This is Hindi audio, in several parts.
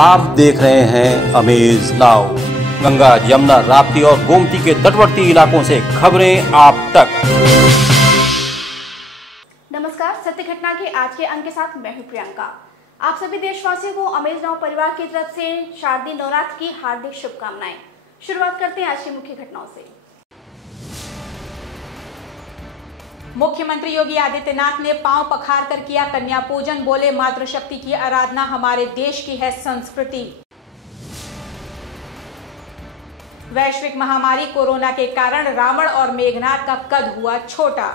आप देख रहे हैं अमेज नाउ। गंगा, यमुना, राप्ती और गोमती के तटवर्ती इलाकों से खबरें आप तक। नमस्कार, सत्य घटना के आज के अंक के साथ मैं हूं प्रियंका। आप सभी देशवासियों को अमेज नाउ परिवार की तरफ से शारदीय नवरात्र की हार्दिक शुभकामनाएं। शुरुआत करते हैं आज की मुख्य घटनाओं से। मुख्यमंत्री योगी आदित्यनाथ ने पांव पखारकर किया कन्या पूजन। बोले, मातृशक्ति की आराधना हमारे देश की है संस्कृति। वैश्विक महामारी कोरोना के कारण रावण और मेघनाथ का कद हुआ छोटा।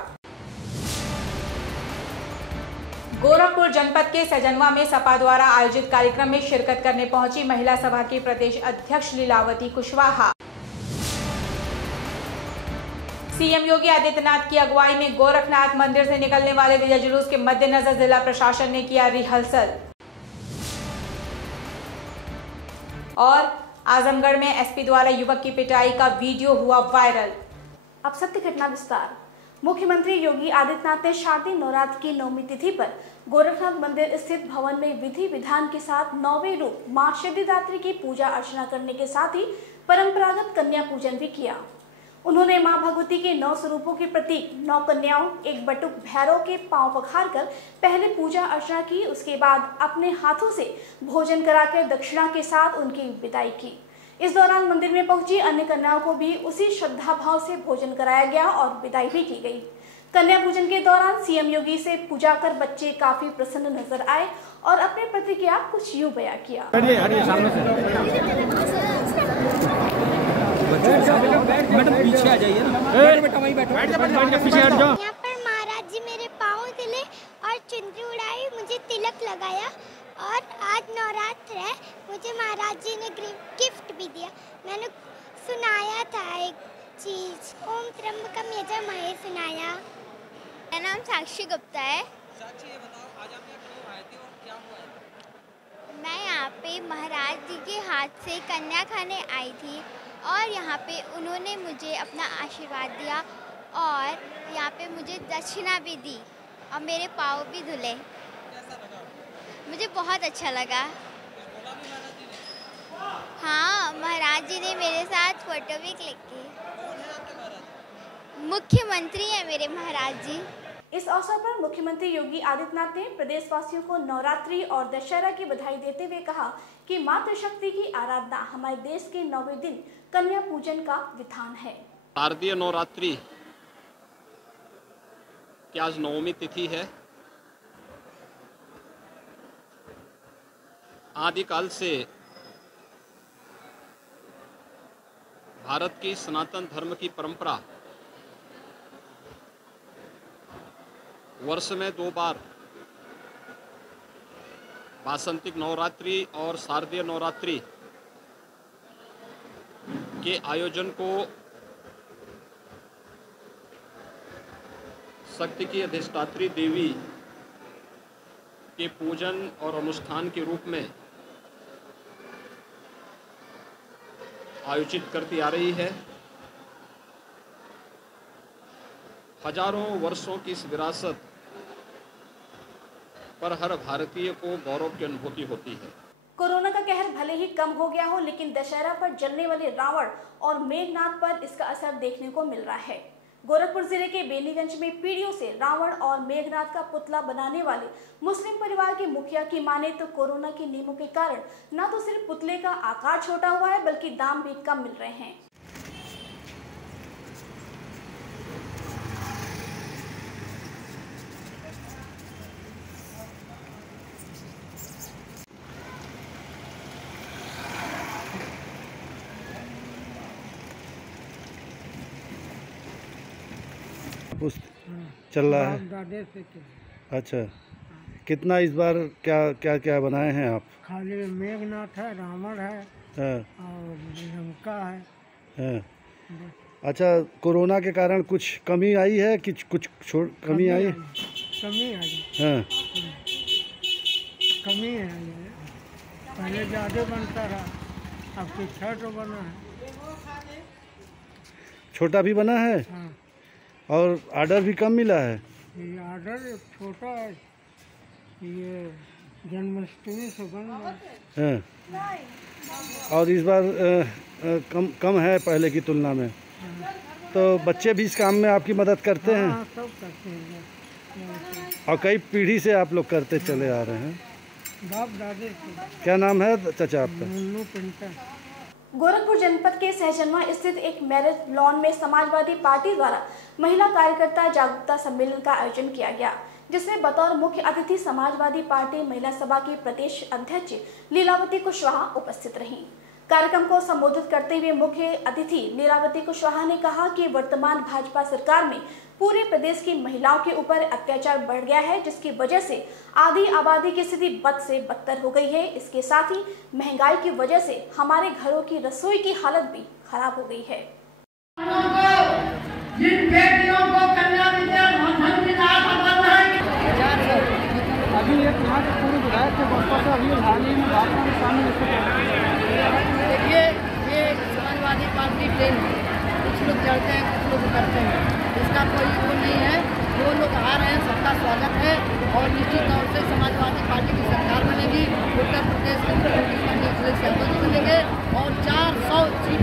गोरखपुर जनपद के सजनवा में सपा द्वारा आयोजित कार्यक्रम में शिरकत करने पहुंची महिला सभा की प्रदेश अध्यक्ष लीलावती कुशवाहा। सीएम योगी आदित्यनाथ की अगुवाई में गोरखनाथ मंदिर से निकलने वाले विजय जुलूस के मद्देनजर जिला प्रशासन ने किया रिहर्सल। और आजमगढ़ में एसपी द्वारा युवक की पिटाई का वीडियो हुआ वायरल। अब सत्य घटना विस्तार। मुख्यमंत्री योगी आदित्यनाथ ने शारदीय नवरात्र की 9वीं तिथि पर गोरखनाथ मंदिर स्थित भवन में विधि विधान के साथ 9वें रूप मां सिद्धिदात्री की पूजा अर्चना करने के साथ ही परंपरागत कन्या पूजन भी किया। उन्होंने मां भगवती के 9 स्वरूपों के प्रतीक 9 कन्याओं, एक बटुक भैरव के पांव पखारकर पहले पूजा अर्चना की। उसके बाद अपने हाथों से भोजन कराकर दक्षिणा के साथ उनकी विदाई की। इस दौरान मंदिर में पहुंची अन्य कन्याओं को भी उसी श्रद्धा भाव से भोजन कराया गया और विदाई भी की गई। कन्या पूजन के दौरान सीएम योगी से पूजा कर बच्चे काफी प्रसन्न नजर आए और अपने प्रतिक्रिया कुछ यूं बयां किया। मैडम पीछे आ जाइए ना। बेटा वहीं बैठो। पीछे हट जाओ। यहाँ पर महाराज जी मेरे पाँव धुले और चुनरी उड़ाई, मुझे तिलक लगाया और आज नवरात्र है, मुझे महाराज जी ने गिफ्ट भी दिया। मैंने सुनाया था एक चीज, ओम त्र्यंबकम यजामहे सुनाया। मेरा नाम साक्षी गुप्ता है। साक्षी, ये बताओ आज आप यहाँ क्यों आए थे और क्या हुआ है? मैं यहाँ पे महाराज जी के हाथ से कन्या खाने आई थी और यहाँ पे उन्होंने मुझे अपना आशीर्वाद दिया और यहाँ पे मुझे दक्षिणा भी दी और मेरे पाँव भी धुले। कैसा लगा? मुझे बहुत अच्छा लगा। कुछ बोला भी महाराज जी ने? हाँ, महाराज जी ने मेरे साथ फोटो भी क्लिक की। कौन है आपके महाराज? मुख्यमंत्री है मेरे महाराज जी। इस अवसर पर मुख्यमंत्री योगी आदित्यनाथ ने प्रदेशवासियों को नवरात्रि और दशहरा की बधाई देते हुए कहा कि मातृशक्ति की आराधना हमारे देश के 9वें दिन कन्या पूजन का विधान है। शारदीय नवरात्रि की आज 9वीं तिथि है। आदिकाल से भारत की सनातन धर्म की परंपरा वर्ष में 2 बार वासंतिक नवरात्रि और शारदीय नवरात्रि के आयोजन को शक्ति की अधिष्ठात्री देवी के पूजन और अनुष्ठान के रूप में आयोजित करती आ रही है। हजारों वर्षों की इस विरासत पर हर भारतीय को गौरव की अनुभूति होती है। कोरोना का कहर भले ही कम हो गया हो, लेकिन दशहरा पर जलने वाले रावण और मेघनाथ पर इसका असर देखने को मिल रहा है। गोरखपुर जिले के बेनीगंज में पीढ़ियों से रावण और मेघनाथ का पुतला बनाने वाले मुस्लिम परिवार के मुखिया की माने तो कोरोना के नियमों के कारण न तो सिर्फ पुतले का आकार छोटा हुआ है, बल्कि दाम भी कम मिल रहे हैं। चल रहा है। अच्छा, कितना इस बार क्या क्या क्या बनाए हैं आप? खाली मेघनाथ है, रावण है और लंका है। अच्छा, कोरोना के कारण कुछ कमी आई है कि कुछ कमी आई? कमी आई। कमी है। पहले ज़्यादा बनता था, अब तो छोटा बना है। छोटा भी बना है? हाँ। और ऑर्डर भी कम मिला है? ये ऑर्डर छोटा है, ये जन्माष्टमी से बन रहा हैं? और इस बार कम है पहले की तुलना में, तो बच्चे भी इस काम में आपकी मदद करते हैं? हाँ, सब करते हैं। और कई पीढ़ी से आप लोग करते चले आ रहे हैं। बाप दादे से। क्या नाम है चाचा आपका? मुन्नू पिंटा। गोरखपुर जनपद के सहजनवा स्थित एक मैरिज लॉन में समाजवादी पार्टी द्वारा महिला कार्यकर्ता जागरूकता सम्मेलन का आयोजन किया गया, जिसमें बतौर मुख्य अतिथि समाजवादी पार्टी महिला सभा की प्रदेश अध्यक्ष लीलावती कुशवाहा उपस्थित रहीं। कार्यक्रम को संबोधित करते हुए मुख्य अतिथि लीलावती कुशवाहा ने कहा कि वर्तमान भाजपा सरकार में पूरे प्रदेश की महिलाओं के ऊपर अत्याचार बढ़ गया है, जिसकी वजह से आधी आबादी की स्थिति बद से बदतर हो गई है। इसके साथ ही महंगाई की वजह से हमारे घरों की रसोई की हालत भी खराब हो गई है। जिन बेटियों को कन्या विद्यालय अभी एक यहाँ के पूर्व विधायक के बस्तर से अभी हाल ही में भाजपा में शामिल देखिए, ये समाजवादी पार्टी ट्रेन है, कुछ लोग चढ़ते हैं, कुछ लोग उतरते हैं, इसका कोई वो नहीं है। जो लोग आ रहे हैं सबका स्वागत है और निश्चित तौर से समाजवादी पार्टी की सरकार बनेगी। उत्तर प्रदेश के मुख्यमंत्री अखिलेश यादव जी बनेंगे और 400 सीट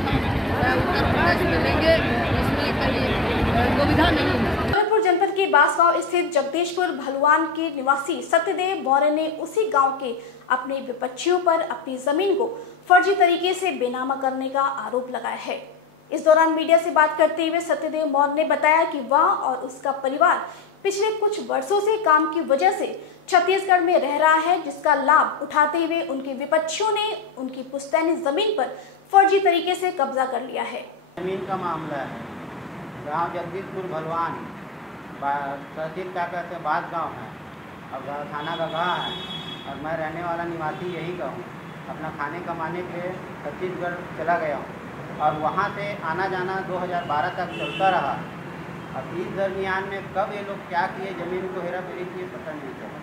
उत्तर प्रदेश में लेंगे, इसमें कहीं दुविधा नहीं है। गोरखपुर जनपद के बांसगांव स्थित जगदीशपुर भलवान के निवासी सत्यदेव मौर्य ने उसी गांव के अपने विपक्षियों पर अपनी जमीन को फर्जी तरीके से बेनामा करने का आरोप लगाया है। इस दौरान मीडिया से बात करते हुए सत्यदेव मौर्य ने बताया कि वह और उसका परिवार पिछले कुछ वर्षों से काम की वजह से छत्तीसगढ़ में रह रहा है, जिसका लाभ उठाते हुए उनके विपक्षियों ने उनकी पुश्तैनी जमीन पर फर्जी तरीके से कब्जा कर लिया है। जमीन का मामला है, गाँव जगदीशपुर भलवान तहसील क्या कहते हैं बांसगांव है और थाना का गाँव है और मैं रहने वाला निवासी यही का हूँ। अपना खाने कमाने के लिए छत्तीसगढ़ चला गया हूँ और वहाँ से आना जाना 2012 तक चलता रहा। अब इस दरमियान में कब ये लोग क्या किए, ज़मीन को हेरा फेरी किए, पता नहीं चला।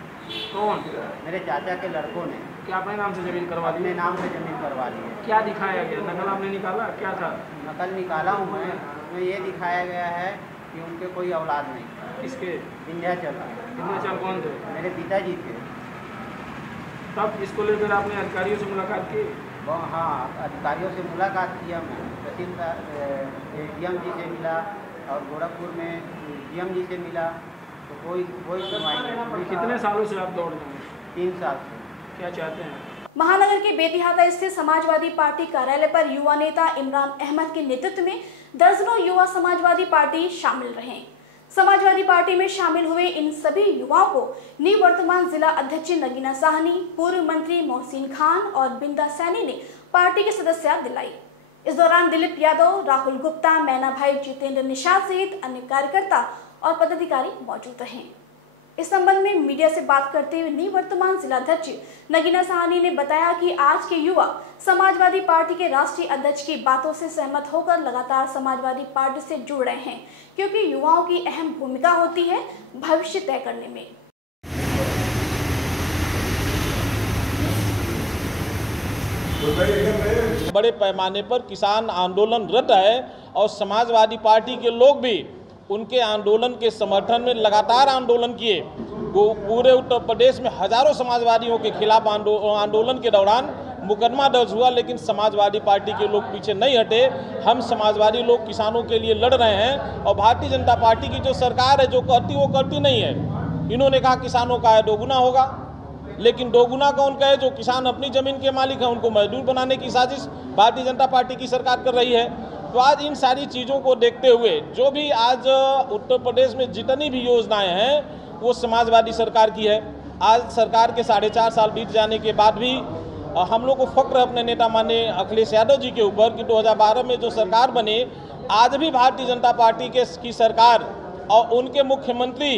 कौन? मेरे चाचा के लड़कों ने। क्या अपने नाम से जमीन करवा ली? अपने नाम से ज़मीन करवा ली है। क्या दिखाया गया? नकल आपने निकाला? क्या था? नकल निकाला हूँ मैं, उसमें ये दिखाया गया है कि उनके कोई औलाद नहीं। किसके? विंध्याचल। विंध्याचल कौन थे? मेरे पिताजी थे। तब इसको लेकर आपने अधिकारियों से मुलाकात की? हाँ, अधिकारियों से मुलाकात किया मैं, तहसीलदार डीएम जी से मिला और गोरखपुर में डीएम जी से मिला, तो कोई सुनवाई नहीं। कितने सालों से आप दौड़ रहे हैं? 3 साल से। क्या चाहते हैं? महानगर के बेतिहाता स्थित समाजवादी पार्टी कार्यालय पर युवा नेता इमरान अहमद के नेतृत्व में दर्जनों युवा समाजवादी पार्टी शामिल रहे। समाजवादी पार्टी में शामिल हुए इन सभी युवाओं को निवर्तमान जिला अध्यक्ष नगीना साहनी, पूर्व मंत्री मोहसिन खान और बिंदा सैनी ने पार्टी की सदस्यता दिलाई। इस दौरान दिलीप यादव, राहुल गुप्ता, मैना भाई, जितेंद्र निषाद सहित अन्य कार्यकर्ता और पदाधिकारी मौजूद रहे। इस संबंध में मीडिया से बात करते हुए निवर्तमान जिलाध्यक्ष नगीना साहनी ने बताया कि आज के युवा समाजवादी पार्टी के राष्ट्रीय अध्यक्ष की बातों से सहमत होकर लगातार समाजवादी पार्टी से जुड़ रहे हैं, क्योंकि युवाओं की अहम भूमिका होती है भविष्य तय करने में। बड़े पैमाने पर किसान आंदोलनरत है और समाजवादी पार्टी के लोग भी उनके आंदोलन के समर्थन में लगातार आंदोलन किए। वो पूरे उत्तर प्रदेश में हजारों समाजवादियों के खिलाफ आंदोलन के दौरान मुकदमा दर्ज हुआ, लेकिन समाजवादी पार्टी के लोग पीछे नहीं हटे। हम समाजवादी लोग किसानों के लिए लड़ रहे हैं और भारतीय जनता पार्टी की जो सरकार है जो करती वो करती नहीं है। इन्होंने कहा किसानों का आय दोगुना होगा, लेकिन दोगुना कौन कहे? जो किसान अपनी जमीन के मालिक हैं उनको मजदूर बनाने की साजिश भारतीय जनता पार्टी की सरकार कर रही है। तो आज इन सारी चीज़ों को देखते हुए जो भी आज उत्तर प्रदेश में जितनी भी योजनाएं हैं वो समाजवादी सरकार की है। आज सरकार के 4.5 साल बीत जाने के बाद भी हम लोग को फक्र है अपने नेता माननीय अखिलेश यादव जी के ऊपर कि 2012 में जो सरकार बने, आज भी भारतीय जनता पार्टी की सरकार और उनके मुख्यमंत्री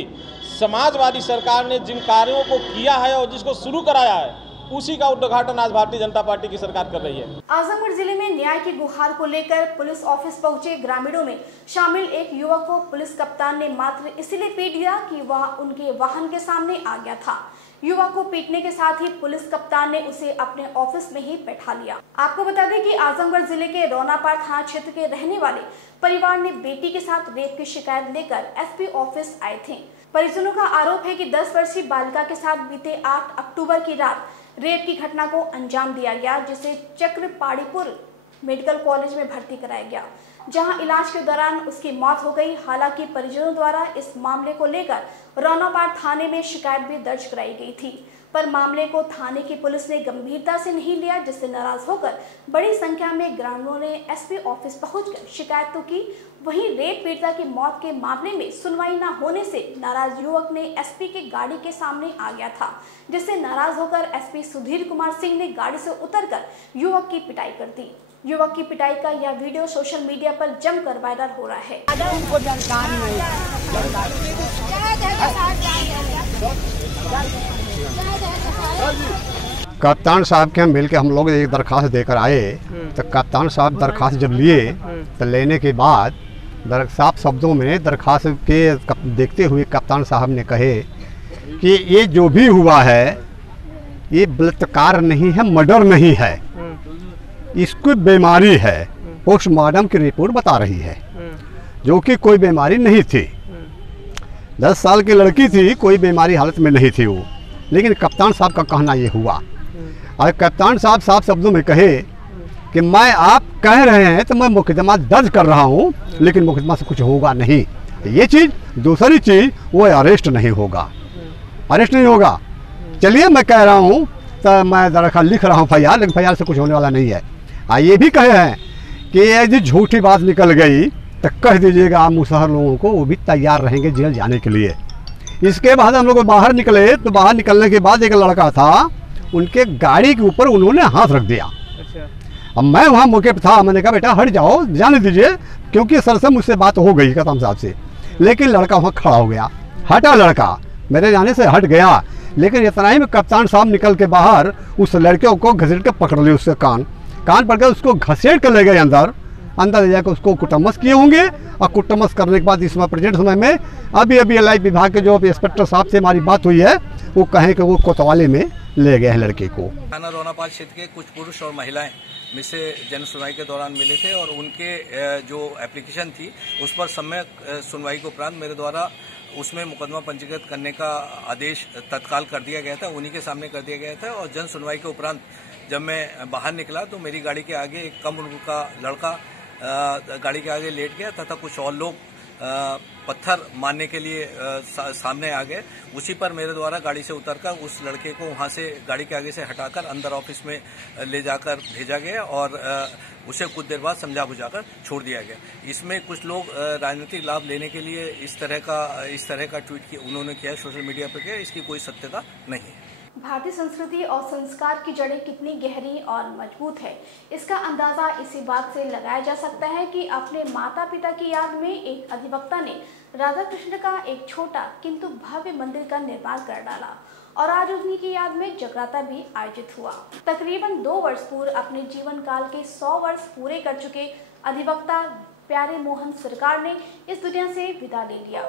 समाजवादी सरकार ने जिन कार्यों को किया है और जिसको शुरू कराया है उसी का उद्घाटन आज भारतीय जनता पार्टी की सरकार कर रही है। आजमगढ़ जिले में न्याय की गुहार को लेकर पुलिस ऑफिस पहुंचे ग्रामीणों में शामिल एक युवक को पुलिस कप्तान ने मात्र इसलिए पीट दिया कि वह उनके वाहन के सामने आ गया था। युवक को पीटने के साथ ही पुलिस कप्तान ने उसे अपने ऑफिस में ही बैठा लिया। आपको बता दें कि आजमगढ़ जिले के रौनापाड़ थाना क्षेत्र के रहने वाले परिवार ने बेटी के साथ रेप की शिकायत लेकर एसपी ऑफिस आए थे। परिजनों का आरोप है कि 10 वर्षीय बालिका के साथ बीते 8 अक्टूबर की रात रेप की घटना को अंजाम दिया गया, जिसे चक्रपाणीपुर मेडिकल कॉलेज में भर्ती कराया गया, जहां इलाज के दौरान उसकी मौत हो गई। हालांकि परिजनों द्वारा इस मामले को लेकर रौनापाड़ थाने में शिकायत भी दर्ज कराई गई थी, पर मामले को थाने की पुलिस ने गंभीरता से नहीं लिया, जिससे नाराज होकर बड़ी संख्या में ग्रामीणों ने एसपी ऑफिस पहुंचकर शिकायत तो की। वहीं रेप पीड़िता की मौत के मामले में सुनवाई न होने से नाराज युवक ने एसपी की गाड़ी के सामने आ गया था, जिससे नाराज होकर एसपी सुधीर कुमार सिंह ने गाड़ी से उतरकर युवक की पिटाई कर दी। युवक की पिटाई का यह वीडियो सोशल मीडिया पर जमकर वायरल हो रहा है। कप्तान साहब के हम मिल के हम लोग एक दरखास्त देकर आए, तो कप्तान साहब दरखास्त जब लिए तो लेने के बाद साफ शब्दों में दरखास्त के देखते हुए कप्तान साहब ने कहे कि ये जो भी हुआ है ये बलात्कार नहीं है, मर्डर नहीं है, इसको बीमारी है। पोस्टमार्टम की रिपोर्ट बता रही है जो कि कोई बीमारी नहीं थी। 10 साल की लड़की थी, कोई बीमारी हालत में नहीं थी वो। लेकिन कप्तान साहब का कहना ये हुआ और कप्तान साहब साफ शब्दों में कहे कि मैं आप कह रहे हैं तो मैं मुकदमा दर्ज कर रहा हूँ, लेकिन मुकदमा से कुछ होगा नहीं। ये चीज़। दूसरी चीज़, वो अरेस्ट नहीं होगा, अरेस्ट नहीं होगा। चलिए मैं कह रहा हूँ तो मैं दरखास्त लिख रहा हूँ FIR, लेकिन FIR से कुछ होने वाला नहीं है। ये भी कहे हैं कि यदि झूठी बात निकल गई तो कह दीजिएगा आप मुसहर लोगों को, वो भी तैयार रहेंगे जेल जाने के लिए। इसके बाद हम लोग बाहर निकले तो बाहर निकलने के बाद एक लड़का था, उनके गाड़ी के ऊपर उन्होंने हाथ रख दिया। अब मैं वहाँ मौके पर था, मैंने कहा बेटा हट जाओ, जाने दीजिए, क्योंकि सर से मुझसे बात हो गई कप्तान साहब से। लेकिन लड़का वहाँ खड़ा हो गया, हटा लड़का, मेरे जाने से हट गया। लेकिन इतना ही में कप्तान साहब निकल के बाहर उस लड़के को घसीट के पकड़ लिए, उससे कान पकड़ के उसको घसीट कर ले गए अंदर ले जाकर उसको कुटमस किए होंगे। और कुटमस करने के बाद इस समय प्रेजेंट समय में अभी एलाइव विभाग के जो इंस्पेक्टर साहब से हमारी बात हुई है, वो कहें कि वो कोतवाली में ले गए हैं लड़के को। थाना रौनापाड़ क्षेत्र के कुछ पुरुष और महिलाएं मुझसे जन सुनवाई के दौरान मिले थे और उनके जो एप्लीकेशन थी उस पर सम्यक सुनवाई के उपरांत मेरे द्वारा उसमें मुकदमा पंजीकृत करने का आदेश तत्काल कर दिया गया था, उन्हीं के सामने कर दिया गया था। और जन सुनवाई के उपरांत जब मैं बाहर निकला तो मेरी गाड़ी के आगे एक कम उम्र का लड़का गाड़ी के आगे लेट गया तथा कुछ और लोग पत्थर मारने के लिए सामने आ गए। उसी पर मेरे द्वारा गाड़ी से उतरकर उस लड़के को वहां से गाड़ी के आगे से हटाकर अंदर ऑफिस में ले जाकर भेजा गया और उसे कुछ देर बाद समझा बुझाकर छोड़ दिया गया। इसमें कुछ लोग राजनीतिक लाभ लेने के लिए इस तरह का ट्वीट उन्होंने किया सोशल मीडिया पर किया, इसकी कोई सत्यता नहीं है। भारतीय संस्कृति और संस्कार की जड़ें कितनी गहरी और मजबूत है, इसका अंदाजा इसी बात से लगाया जा सकता है कि अपने माता पिता की याद में एक अधिवक्ता ने राधा कृष्ण का एक छोटा किंतु भव्य मंदिर का निर्माण कर डाला और आज उन्हीं की याद में जगराता भी आयोजित हुआ। तकरीबन 2 वर्ष पूर्व अपने जीवन काल के 100 वर्ष पूरे कर चुके अधिवक्ता प्यारे मोहन सरकार ने इस दुनिया से विदा ले लिया।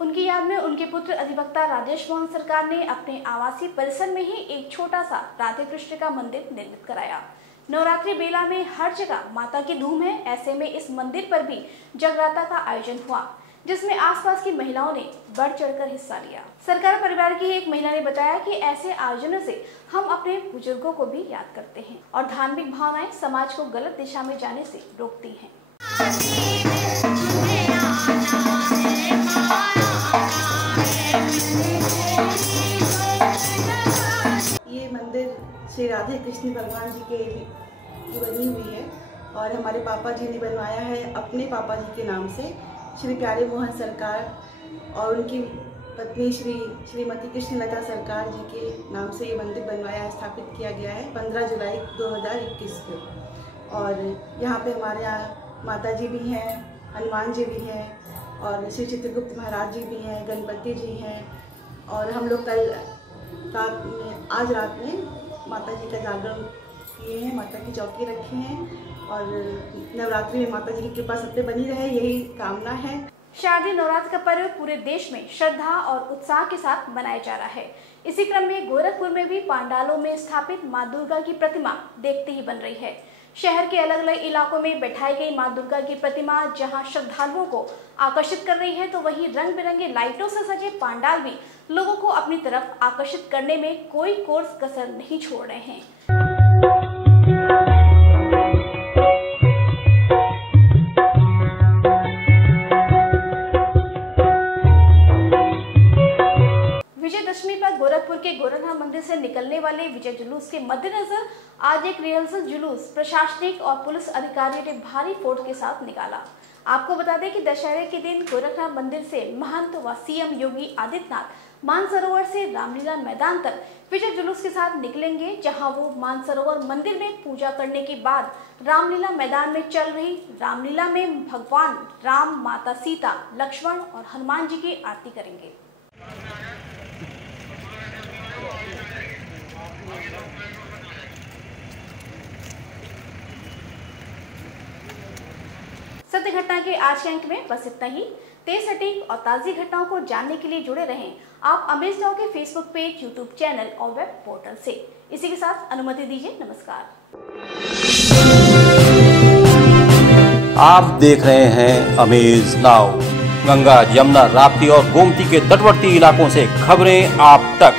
उनकी याद में उनके पुत्र अधिवक्ता राजेश मोहन सरकार ने अपने आवासीय परिसर में ही एक छोटा सा राधे कृष्ण का मंदिर निर्मित कराया। नवरात्रि बेला में हर जगह माता की धूम है, ऐसे में इस मंदिर पर भी जगराता का आयोजन हुआ, जिसमें आसपास की महिलाओं ने बढ़ चढ़कर हिस्सा लिया। सरकार परिवार की एक महिला ने बताया कि ऐसे आयोजनों से हम अपने बुजुर्गों को भी याद करते हैं और धार्मिक भावनाएं समाज को गलत दिशा में जाने से रोकती हैं। ये मंदिर श्री राधे कृष्ण भगवान जी की बनी हुई है और हमारे पापा जी ने बनवाया है अपने पापा जी के नाम से, श्री प्यारे मोहन सरकार और उनकी पत्नी श्रीमती कृष्णलता सरकार जी के नाम से ये मंदिर बनवाया स्थापित किया गया है 15 जुलाई 2021 को। और यहाँ पे हमारे यहाँ माता जी भी हैं, हनुमान जी भी हैं और श्री चित्रगुप्त महाराज जी भी हैं, गणपति जी हैं। और हम लोग आज रात में माता जी का जागरण किए हैं, माता की चौकी रखी हैं और नवरात्रि में माता जी की कृपा सब पे बनी रहे, यही कामना है। शारदीय नवरात्र का पर्व पूरे देश में श्रद्धा और उत्साह के साथ मनाया जा रहा है। इसी क्रम में गोरखपुर में भी पंडालों में स्थापित मां दुर्गा की प्रतिमा देखते ही बन रही है। शहर के अलग अलग इलाकों में बैठाई गई मां दुर्गा की प्रतिमा जहां श्रद्धालुओं को आकर्षित कर रही है, तो वहीं रंग बिरंगे लाइटों से सजे पंडाल भी लोगों को अपनी तरफ आकर्षित करने में कोई कोर्स कसर नहीं छोड़ रहे हैं। विजयदशमी पर गोरखपुर के गोरखनाथ मंदिर से निकलने वाले विजय जुलूस के मद्देनजर आज एक रिहर्सल जुलूस प्रशासनिक और पुलिस अधिकारियों ने भारी फोर्स के साथ निकाला। आपको बता दें कि दशहरे के दिन गोरखनाथ मंदिर से महंत व सीएम योगी आदित्यनाथ मानसरोवर से रामलीला मैदान तक विजय जुलूस के साथ निकलेंगे, जहां वो मानसरोवर मंदिर में पूजा करने के बाद रामलीला मैदान में चल रही रामलीला में भगवान राम, माता सीता, लक्ष्मण और हनुमान जी की आरती करेंगे। सत्य घटना के आज के अंक में बस इतना ही। तेज सटीक और ताज़ी घटनाओं को जानने के लिए जुड़े रहें आप अमेज नाउ के फेसबुक पेज, यूट्यूब चैनल और वेब पोर्टल से। इसी के साथ अनुमति दीजिए, नमस्कार। आप देख रहे हैं अमेज नाउ। गंगा, यमुना, राप्ती और गोमती के तटवर्ती इलाकों से खबरें आप तक।